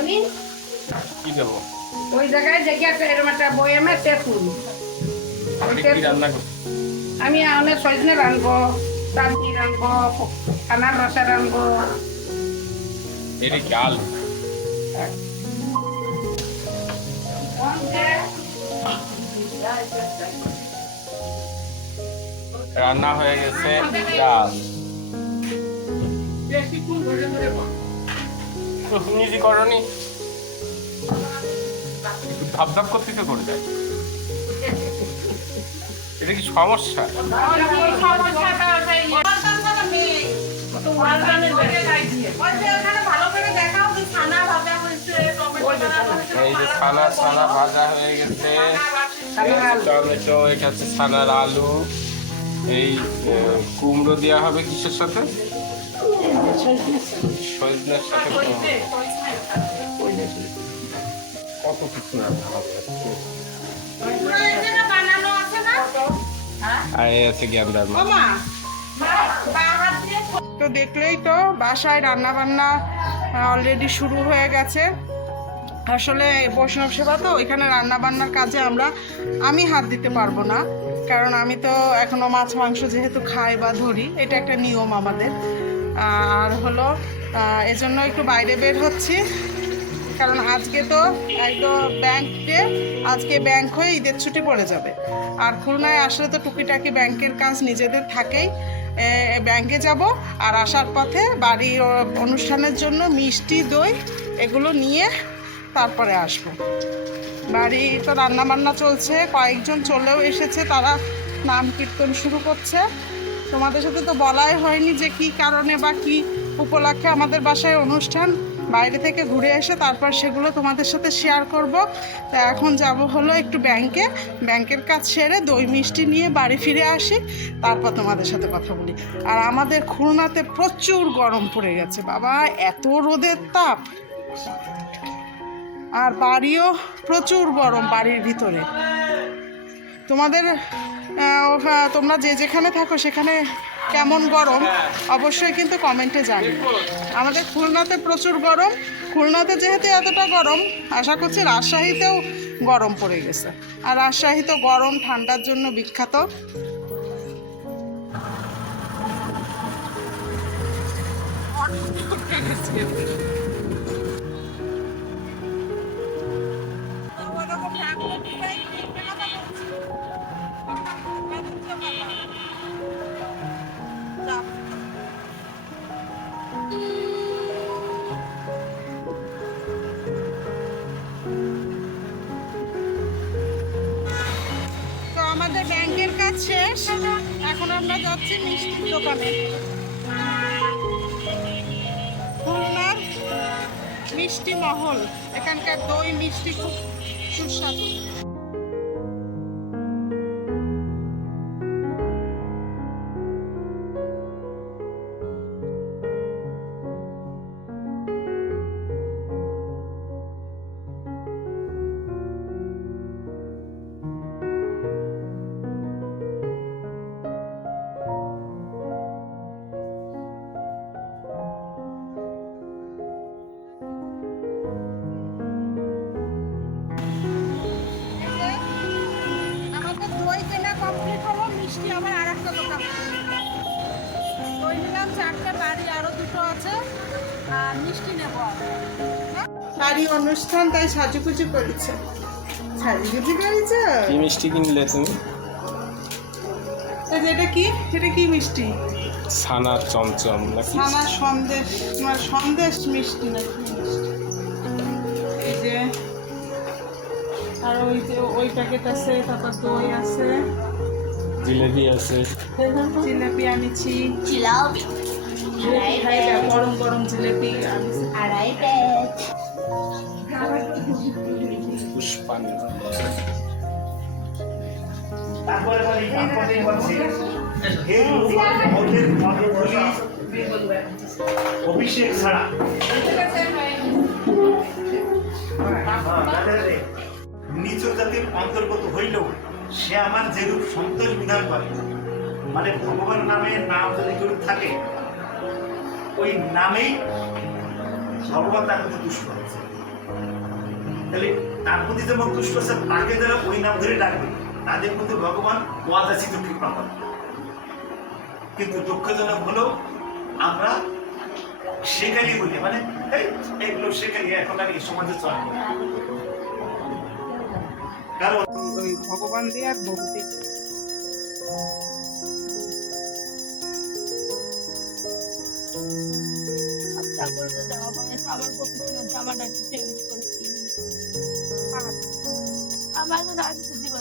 আমি কি দেবো? ওই জায়গায় দেখি একটা এরকম একটা বয়ামে তেঁতুল। কি রান্না করছি? আমি অনেক সজনে রানবো, চাটনি রানবো, কানার রসা রানবো। এটা গাল রান্না হয়ে গেছে। ডাল নিজে করনি, ধাপ ধাপ করতে করে যায়। এটা কি সমস্যা? এই যে ছানা ছানা ভাজা হয়ে গেছে, টমেটো, এটা হচ্ছে ছানার আলু। এই কুমড়ো দেওয়া হবে কিসের সাথে? সজনের সাথে কত কিছু রান্না হবে। আর এই আছে গ্যান্ডার মাছ। তো দেখলেই তো বাসায় রান্না বান্না অলরেডি শুরু হয়ে গেছে। আসলে বৈষ্ণব সেবা তো, এখানে রান্না বান্নার কাজে আমি হাত দিতে পারবো না, কারণ আমি তো এখনো মাছ মাংস যেহেতু খাই বা ধরি, এটা একটা নিয়ম আমাদের। আর হলো এজন্য একটু বাইরে বের হচ্ছি, কারণ আজকে তো একদম ব্যাংক ডে, আজকে ব্যাংক হয়ে ঈদের ছুটি পড়ে যাবে। আর খুলনায় আসলে তো টুকিটাকি ব্যাংকের কাজ নিজেদের থাকেই। ব্যাংকে যাব, আর আসার পথে বাড়ির অনুষ্ঠানের জন্য মিষ্টি দই এগুলো নিয়ে তারপরে আসব। বাড়ি তো রান্না বান্না চলছে, কয়েকজন চলেও এসেছে, তারা নাম কীর্তন শুরু করছে। তোমাদের সাথে তো বলাই হয়নি যে কি কারণে বা কি উপলক্ষে আমাদের বাসায় অনুষ্ঠান। বাইরে থেকে ঘুরে এসে তারপর সেগুলো তোমাদের সাথে শেয়ার করব। তা এখন যাব হলো একটু ব্যাংকের কাজ সেরে দই মিষ্টি নিয়ে বাড়ি ফিরে আসি, তারপর তোমাদের সাথে কথা বলি। আর আমাদের খুলনাতে প্রচুর গরম পড়ে গেছে বাবা, এত রোদের তাপ, আর বাড়িও প্রচুর গরম বাড়ির ভিতরে। তোমাদের তোমরা যে যেখানে থাকো সেখানে কেমন গরম অবশ্যই কিন্তু কমেন্টে জানি। আমাদের খুলনাতে প্রচুর গরম। খুলনাতে যেহেতু এতটা গরম, আশা করছি রাজশাহীতেও গরম পড়ে গেছে। আর রাজশাহী তো গরম ঠান্ডার জন্য বিখ্যাত। তো আমাদের ব্যাংকের কাজ শেষ, এখন আমরা যাচ্ছি মিষ্টির দোকানে। খুলনার মিষ্টি মহল, এখানকার দই মিষ্টি খুব সুস্বাদু। আমাদের দই কেনা কমপ্লিট হলো, মিষ্টি আবার আর একটা দোকান। দই নিলাম 4টা, বাড়ি আরো 2টো আছে, আর মিষ্টি নেবো। বাড়ি অনুষ্ঠান তাই সাজুগুজু করেছে। সাজুগুজু করেছে। কি মিষ্টি কিনলে তুমি? এটা কি? এটা কি মিষ্টি? ছানার চমচম নাকি? ছানার সন্দেশ, মানে সন্দেশ মিষ্টি নাকি মিষ্টি? এই যে, আর ওই যে ওই প্যাকেট আছে, তারপর দই আছে, জিলেবি আছে। জিলাপি আনিছি, জিলাপি গরম গরম জিলাপি আনিছি। আড়াই প্যাক পুষ্পানি অভিষেক ছাড়া নিচ জাতির অন্তর্গত হইলেও সে আমার যেরূপ সন্তোষ বিধান করে, মানে ভগবান নামে নাম যদি কেউ থাকে, ওই নামেই ভগবান তাকে তুষ্ট হয়েছে। তাহলে তার প্রতি যেমন তুষ্ট আছে তাকে যারা ওই নাম ধরে ডাকবে তাদের প্রতি ভগবান অযাচিত কৃপা করে। কিন্তু দুঃখজনক হলো আমরা শেখালি বলি, মানে এইগুলো শেখালি এখন আর এই সমাজে চলে না। কারণ ওই ভগবান দিয়ে আর ভক্তি আমার প্রফেশনাল জামাটা চেঞ্জ করছি। আমার তো আগে তো দিব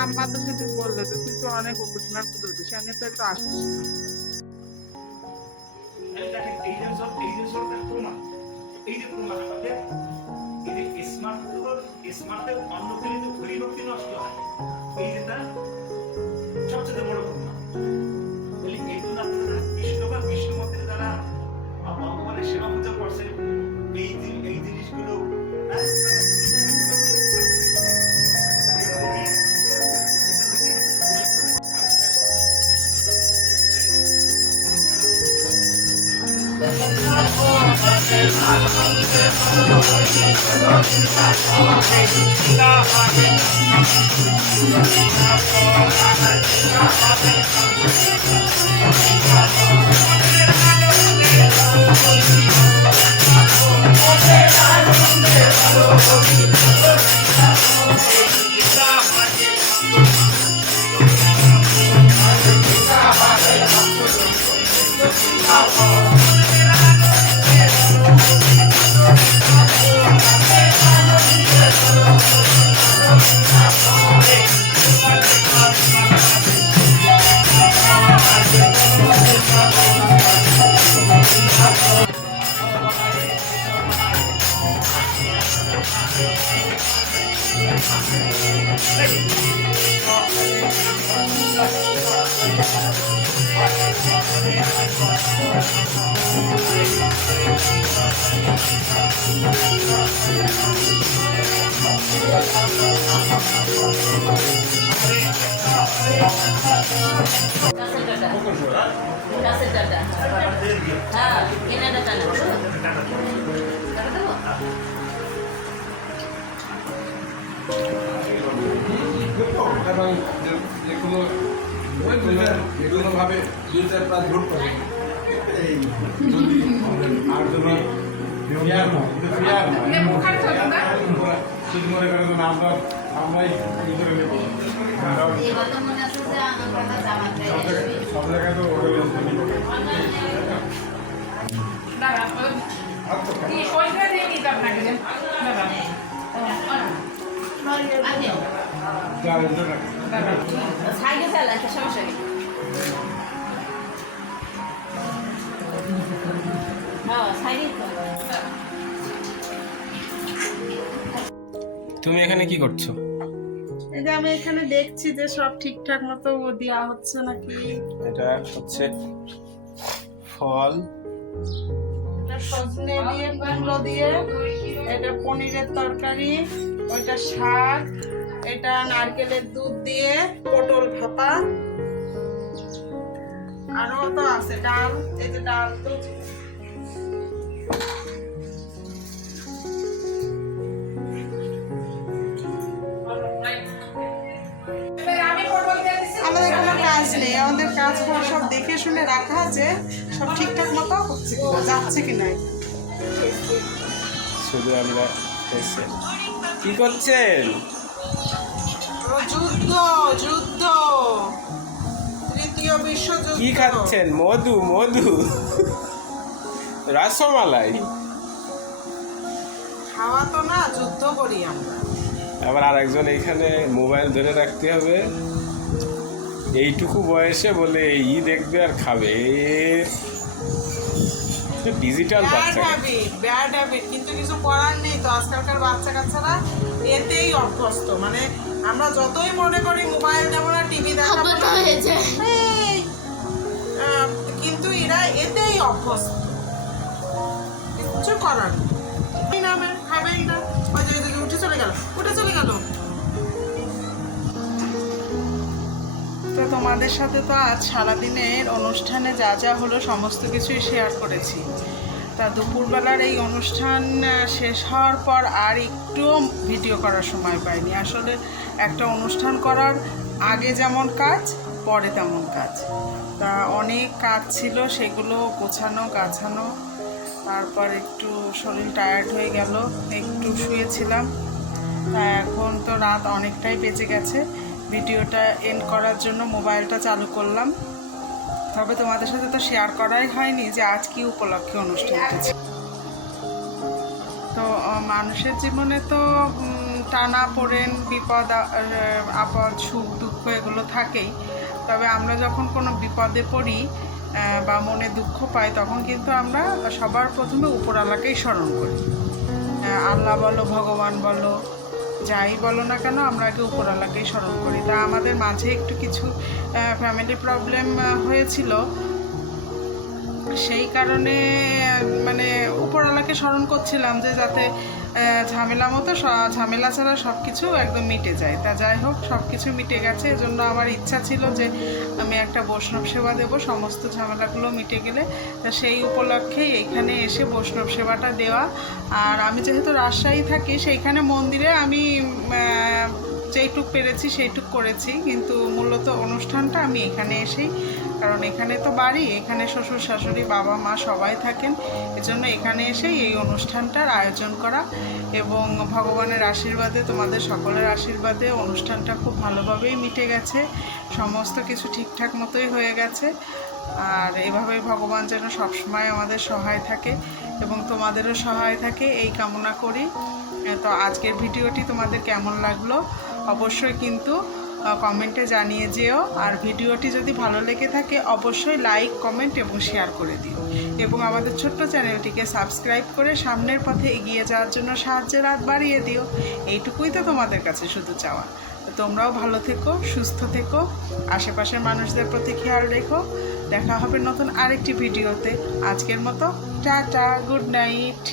আম্মা তো শুধু বললো যে তুই তো অনেক উপসনার পুজো দিস, আমি তো একটু আসছি। এই যে সরকার প্রমাণ, এই যে প্রমাণ আমাদের এই যে স্মার্টের অন্য পেলে যে পরিণতি নষ্ট হয়, এই যেটা সবচেয়ে বড় প্রমাণ। বলি এই জন্য আপনারা বিষ্ণু বা বিষ্ণু মন্দিরে যারা ভগবানের সেবা পূজা করছে এই জিনিসগুলো এবং যেগুলো ভাবে 2-4-5 ভোট করে আর যদি মনে করেন আমরাই করে নেব সব জায়গায় তো সাইডে চালা একটা সমস্যা নেই। হ্যাঁ সাইডে। তুমি এখানে কি করছো? এই যে আমি এখানে দেখছি যে সব ঠিকঠাক মতো দেওয়া হচ্ছে নাকি। এটা হচ্ছে ফল, এটা সজনে দিয়ে, কুমড়ো দিয়ে, এটা পনিরের তরকারি, ওইটা শাক, এটা নারকেলের দুধ দিয়ে পটল ভাপা, আরো তো আছে ডাল। এই যে ডাল তো আমাদের কোনো কাজ নেই, আমাদের কাজ সব দেখে শুনে রাখা আছে, সব ঠিকঠাক মতো হচ্ছে কিনা, যাচ্ছে কিনা। শুধু আমরা কি করছেন? যুদ্ধ যুদ্ধ, তৃতীয় বিশ্বযুদ্ধ। কি খাচ্ছেন? মধু মধু রসমালাই খাওয়া তো না, যুদ্ধ করি আমরা। আবার আরেকজন এখানে মোবাইল ধরে রাখতে হবে, এইটুকু বয়সে বলে ই দেখবে আর খাবে। ডিজিটাল বাচ্চা, ব্যাড হ্যাবিট, কিন্তু কিছু করার নেই তো। আজকালকার বাচ্চা কাচ্চারা এতেই অভ্যস্ত। মানে আমরা যতই মনে করি মোবাইল দেবো না, টিভি দেখাবো না, কিন্তু এরা এতেই অভ্যস্ত, কিছু করার নামে খাবেই না। ওই যে উঠে চলে গেল, উঠে চলে গেল। তোমাদের সাথে তো আজ সারাদিনের অনুষ্ঠানে যা যা হলো সমস্ত কিছুই শেয়ার করেছি। তা দুপুরবেলার এই অনুষ্ঠান শেষ হওয়ার পর আর একটুও ভিডিও করার সময় পাইনি। আসলে একটা অনুষ্ঠান করার আগে যেমন কাজ, পরে তেমন কাজ। তা অনেক কাজ ছিল, সেগুলো গোছানো গাছানো, তারপর একটু শরীর টায়ার্ড হয়ে গেল, একটু শুয়েছিলাম। তা এখন তো রাত অনেকটাই বেজে গেছে, ভিডিওটা এন্ড করার জন্য মোবাইলটা চালু করলাম। তবে তোমাদের সাথে তো শেয়ার করাই হয়নি যে আজ কি উপলক্ষে অনুষ্ঠান হচ্ছে। তো মানুষের জীবনে তো টানা পড়েন, বিপদ আপদ, সুখ দুঃখ এগুলো থাকেই। তবে আমরা যখন কোনো বিপদে পড়ি বা মনে দুঃখ পাই, তখন কিন্তু আমরা সবার প্রথমে উপরওয়ালাকেই স্মরণ করি। আল্লাহ বলো, ভগবান বলো, যাই বলো না কেন, আমরা আগে উপরওয়ালাকেই স্মরণ করি। তা আমাদের মাঝে একটু কিছু ফ্যামিলি প্রবলেম হয়েছিল, সেই কারণে মানে উপরওয়ালাকে স্মরণ করছিলাম যে যাতে ঝামেলা ছাড়া সব কিছু একদম মিটে যায়। তা যাই হোক, সব কিছু মিটে গেছে। এজন্য আমার ইচ্ছা ছিল যে আমি একটা বৈষ্ণব সেবা দেব, সমস্ত ঝামেলাগুলো মিটে গেলে। তা সেই উপলক্ষেই এইখানে এসে বৈষ্ণব সেবাটা দেওয়া। আর আমি যেহেতু রাজশাহী থাকি, সেইখানে মন্দিরে আমি যেইটুক পেরেছি সেইটুক করেছি, কিন্তু মূলত অনুষ্ঠানটা আমি এখানে এসেই, কারণ এখানে তো বাড়ি, এখানে শ্বশুর শাশুড়ি বাবা মা সবাই থাকেন, এজন্য এখানে এসেই এই অনুষ্ঠানটার আয়োজন করা। এবং ভগবানের আশীর্বাদে, তোমাদের সকলের আশীর্বাদে অনুষ্ঠানটা খুব ভালোভাবেই মিটে গেছে, সমস্ত কিছু ঠিকঠাক মতোই হয়ে গেছে। আর এভাবেই ভগবান যেন সবসময় আমাদের সহায় থাকে এবং তোমাদেরও সহায় থাকে, এই কামনা করি। তো আজকের ভিডিওটি তোমাদের কেমন লাগলো অবশ্যই কিন্তু কমেন্টে জানিয়ে যেও। আর ভিডিওটি যদি ভালো লেগে থাকে অবশ্যই লাইক, কমেন্ট এবং শেয়ার করে দিও। এবং আমাদের ছোট্ট চ্যানেলটিকে সাবস্ক্রাইব করে সামনের পথে এগিয়ে যাওয়ার জন্য সাহায্যের হাত বাড়িয়ে দিও। এইটুকুই তো তোমাদের কাছে শুধু চাওয়া। তো তোমরাও ভালো থেকো, সুস্থ থেকো, আশেপাশের মানুষদের প্রতি খেয়াল রেখো। দেখা হবে নতুন আরেকটি ভিডিওতে। আজকের মতো টাটা, গুড নাইট।